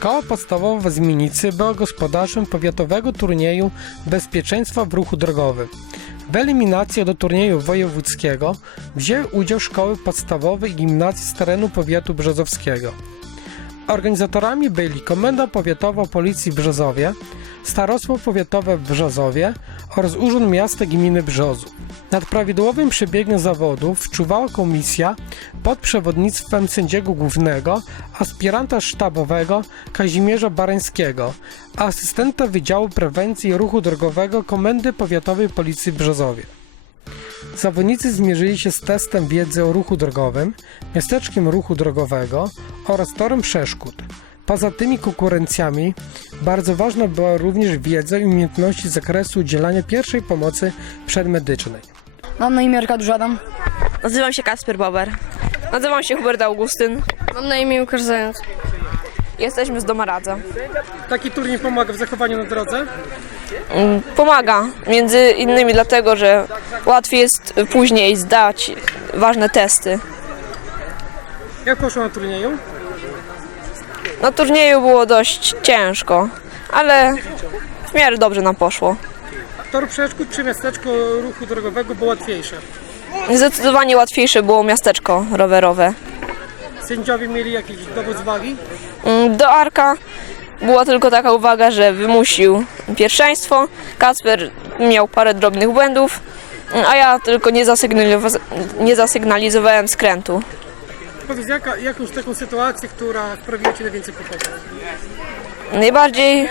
Szkoła podstawowa z Minicy była gospodarzem powiatowego turnieju bezpieczeństwa w ruchu drogowym. W eliminacji do turnieju wojewódzkiego wzięły udział szkoły podstawowe i gimnazje z terenu powiatu brzozowskiego. Organizatorami byli Komenda Powiatowa Policji w Brzozowie, Starostwo Powiatowe w Brzozowie oraz Urząd Miasta Gminy Brzozów. Nad prawidłowym przebiegiem zawodów czuwała komisja pod przewodnictwem sędziego głównego, aspiranta sztabowego Kazimierza Barańskiego, asystenta Wydziału Prewencji Ruchu Drogowego Komendy Powiatowej Policji Brzozowie. Zawodnicy zmierzyli się z testem wiedzy o ruchu drogowym, miasteczkiem ruchu drogowego oraz torem przeszkód. Poza tymi konkurencjami bardzo ważna była również wiedza i umiejętności z zakresu udzielania pierwszej pomocy przedmedycznej. Mam na imię Arkadiusz Adam. Nazywam się Kasper Bober. Nazywam się Hubert Augustyn. Mam na imię Łukasz Zając. Jesteśmy z Domaradza. Taki turniej pomaga w zachowaniu na drodze? Mm, Pomaga, między innymi dlatego, że łatwiej jest później zdać ważne testy. Jak poszło na turnieju? Na turnieju było dość ciężko, ale w miarę dobrze nam poszło. Tor przeszkód czy miasteczko ruchu drogowego było łatwiejsze? Zdecydowanie łatwiejsze było miasteczko rowerowe. Sędziowie mieli jakiś dowód wagi? Mm, Do Arka była tylko taka uwaga, że wymusił pierwszeństwo. Kacper miał parę drobnych błędów, mm, a ja tylko nie, zasygnalizowa- nie zasygnalizowałem skrętu. Powiedz, jaka, jakąś taką sytuację, która sprawiła Ci najwięcej kłopotów? Najbardziej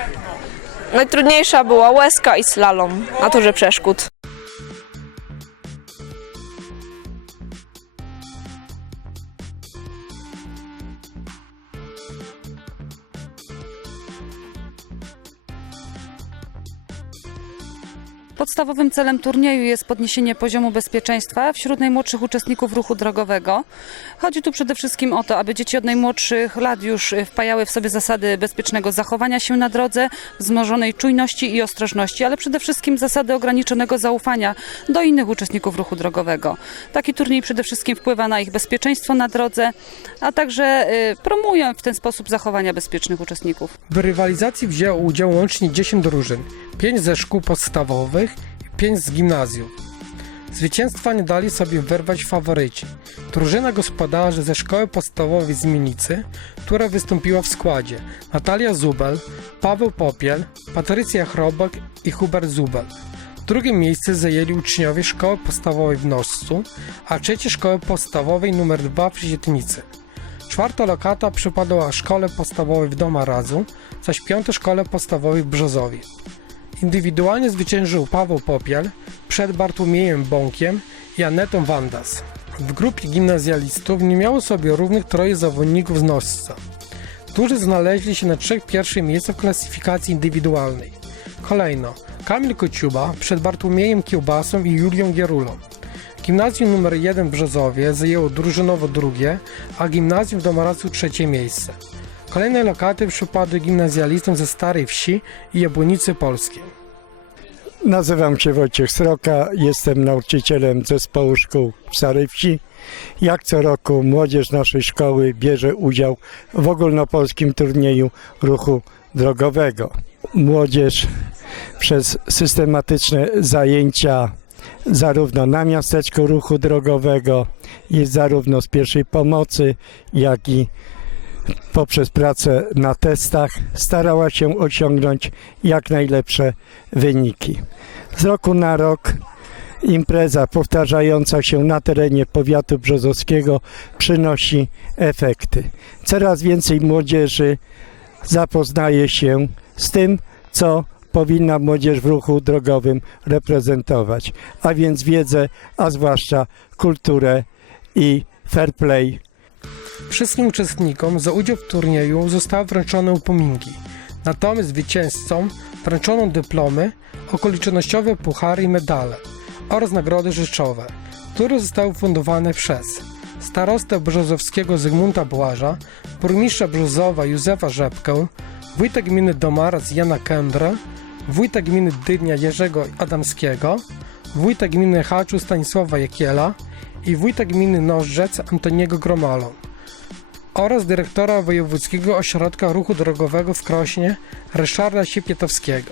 najtrudniejsza była łezka i slalom na torze przeszkód. Podstawowym celem turnieju jest podniesienie poziomu bezpieczeństwa wśród najmłodszych uczestników ruchu drogowego. Chodzi tu przede wszystkim o to, aby dzieci od najmłodszych lat już wpajały w sobie zasady bezpiecznego zachowania się na drodze, wzmożonej czujności i ostrożności, ale przede wszystkim zasady ograniczonego zaufania do innych uczestników ruchu drogowego. Taki turniej przede wszystkim wpływa na ich bezpieczeństwo na drodze, a także y, promuje w ten sposób zachowania bezpiecznych uczestników. W rywalizacji wzięło udział łącznie 10 drużyn, 5 ze szkół podstawowych 5 z gimnazjów. Zwycięstwa nie dali sobie wyrwać faworyci. Drużyna gospodarzy ze szkoły podstawowej z Minicy, która wystąpiła w składzie Natalia Zubel, Paweł Popiel, Patrycja Chrobak i Hubert Zubel. Drugie miejsce zajęli uczniowie szkoły podstawowej w Noszcu, a trzecie szkoły podstawowej nr 2 w Sietnicy. Czwarta lokata przypadła szkole podstawowej w Domaradzu, zaś piąta szkole podstawowej w Brzozowie. Indywidualnie zwyciężył Paweł Popiel przed Bartłomiejem Bąkiem i Anetą Wandas. W grupie gimnazjalistów nie miało sobie równych troje zawodników z Nosca, którzy znaleźli się na trzech pierwszych miejscach w klasyfikacji indywidualnej. Kolejno Kamil Kociuba przed Bartłomiejem Kiełbasą i Julią Gierulą. Gimnazjum nr 1 w Brzozowie zajęło drużynowo drugie, a gimnazjum w Domaradzu trzecie miejsce. Kolejne lokaty przypadły gimnazjalistom ze Starej Wsi i Jabłonicy Polskiej. Nazywam się Wojciech Sroka, jestem nauczycielem zespołu szkół w Starej Wsi. Jak co roku młodzież naszej szkoły bierze udział w ogólnopolskim turnieju ruchu drogowego. Młodzież przez systematyczne zajęcia zarówno na miasteczku ruchu drogowego, jest zarówno z pierwszej pomocy, jak i poprzez pracę na testach starała się osiągnąć jak najlepsze wyniki. Z roku na rok impreza powtarzająca się na terenie powiatu brzozowskiego przynosi efekty. Coraz więcej młodzieży zapoznaje się z tym, co powinna młodzież w ruchu drogowym reprezentować, a więc wiedzę, a zwłaszcza kulturę i fair play Wszystkim uczestnikom za udział w turnieju zostały wręczone upominki. Natomiast zwycięzcom wręczono dyplomy, okolicznościowe puchary i medale oraz nagrody rzeczowe, które zostały fundowane przez starostę brzozowskiego Zygmunta Błaża, burmistrza Brzozowa Józefa Rzepkę, wójta gminy Domaraz Jana Kędrę, wójta gminy Dydnia Jerzego Adamskiego, wójta gminy Haczu Stanisława Jakiela i wójta gminy Nożdżec Antoniego Gromalo. Oraz dyrektora Wojewódzkiego Ośrodka Ruchu Drogowego w Krośnie Ryszarda Sipietowskiego.